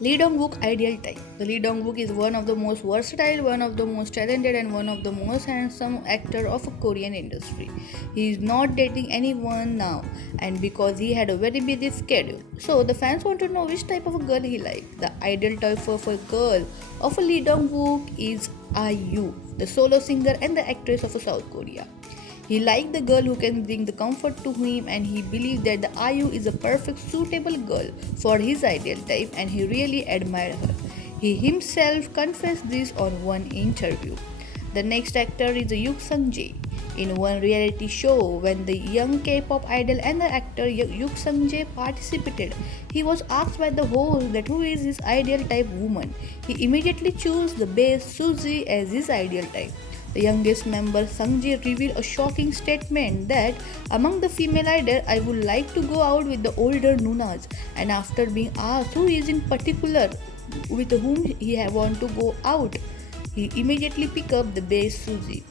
Lee Dong-wook ideal type. The Lee Dong-wook is one of the most versatile, one of the most talented, and one of the most handsome actor of Korean industry. He is not dating anyone now, and because he had a very busy schedule. So the fans want to know which type of a girl he likes. The ideal type of a girl of a Lee Dong-wook is IU, the solo singer and the actress of South Korea. He liked the girl who can bring the comfort to him, and he believed that the IU is a perfect suitable girl for his ideal type, and he really admired her. He himself confessed this on one interview. The next actor is Yuk Sung Jae. In one reality show, when the young K-pop idol and the actor Yuk Sung Jae participated, he was asked by the host that who is his ideal type woman. He immediately chose the bass Suzy as his ideal type. The youngest member Sungjae revealed a shocking statement that among the female idols, I would like to go out with the older Nunas. And after being asked who is in particular with whom he want to go out, he immediately picked up the bass Suzy.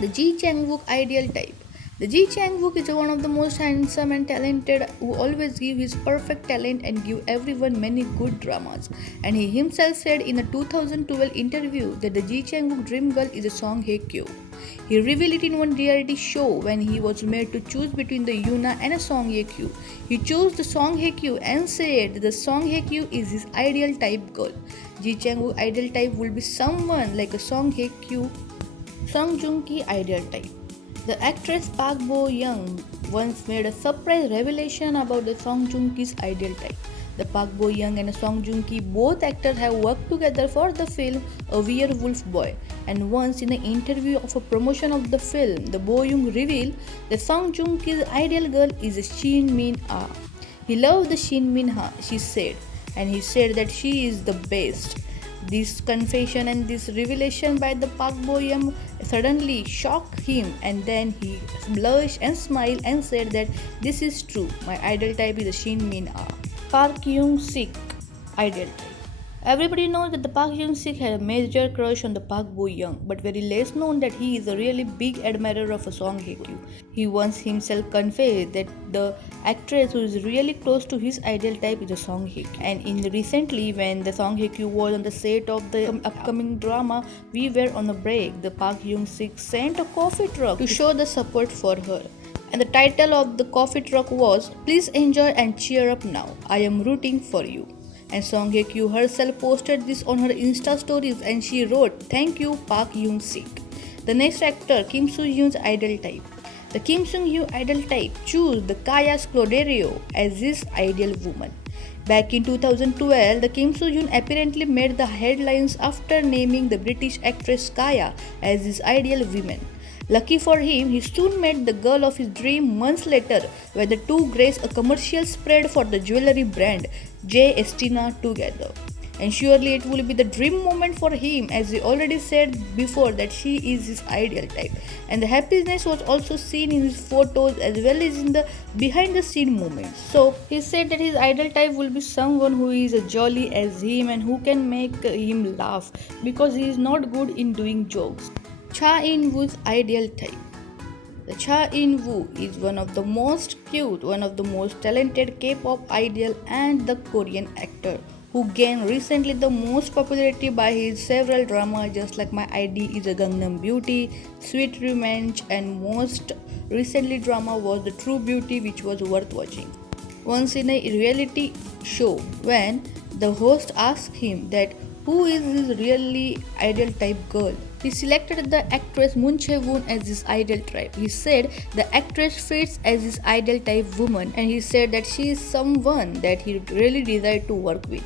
The Ji Chang-wook ideal type. The Ji Chang-wook is one of the most handsome and talented who always give his perfect talent and give everyone many good dramas. And he himself said in a 2012 interview that the Ji Chang-wook dream girl is a Song Hye Kyo. He revealed it in one reality show when he was made to choose between the Yuna and a Song Hye Kyo. He chose the Song Hye Kyo and said the Song Hye Kyo is his ideal type girl. Ji Chang-wook ideal type will be someone like a Song Hye Kyo. Song Joong-ki ideal type. The actress Park Bo-young once made a surprise revelation about the Song Joong-ki's ideal type. The Park Bo-young and Song Joong-ki, both actors, have worked together for the film A Werewolf Boy. And once in an interview of a promotion of the film, the Bo-young revealed that Song Joong-ki's ideal girl is Shin Min-ah. He loved the Shin Min-ah, she said, and he said that she is the best. This confession and this revelation by the Park Bo-young suddenly shocked him, and then he blushed and smiled and said that this is true. My ideal type is Shin Min-ah. Park Yoon-sik ideal type. Everybody knows that the Park Yoon-sik had a major crush on the Park Bo-young, but very less known that he is a really big admirer of a Song Hye Kyo. He once himself confessed that the actress who is really close to his ideal type is a Song Hye Kyo. And in recently, when the Song Hye Kyo was on the set of the upcoming drama We Were on a Break, the Park Yoon-sik sent a coffee truck to show the support for her. And the title of the coffee truck was Please enjoy and cheer up now. I am rooting for you. And Song Hye Kyo herself posted this on her Insta stories, and she wrote, Thank you, Park Yoon-sik. The next actor, Kim Soo-hyun's ideal type. The Kim Soo-hyun ideal type chose the Kaya Scodelario as his ideal woman. Back in 2012, the Kim Soo-hyun apparently made the headlines after naming the British actress Kaya as his ideal woman. Lucky for him, he soon met the girl of his dream months later when the two graced a commercial spread for the jewelry brand J. Estina together. And surely it will be the dream moment for him, as he already said before that she is his ideal type. And the happiness was also seen in his photos as well as in the behind the scene moments. So he said that his ideal type will be someone who is as jolly as him and who can make him laugh, because he is not good in doing jokes. Cha In-woo's ideal type. The Cha In-woo is one of the most cute, one of the most talented K-pop idol and the Korean actor who gained recently the most popularity by his several dramas just like My ID is a Gangnam Beauty, Sweet Revenge, and most recently drama was The True Beauty, which was worth watching. Once in a reality show, when the host asked him that who is his really ideal type girl, he selected the actress Moon Chae-woon as his ideal type. He said the actress fits as his ideal type woman, and he said that she is someone that he really desired to work with.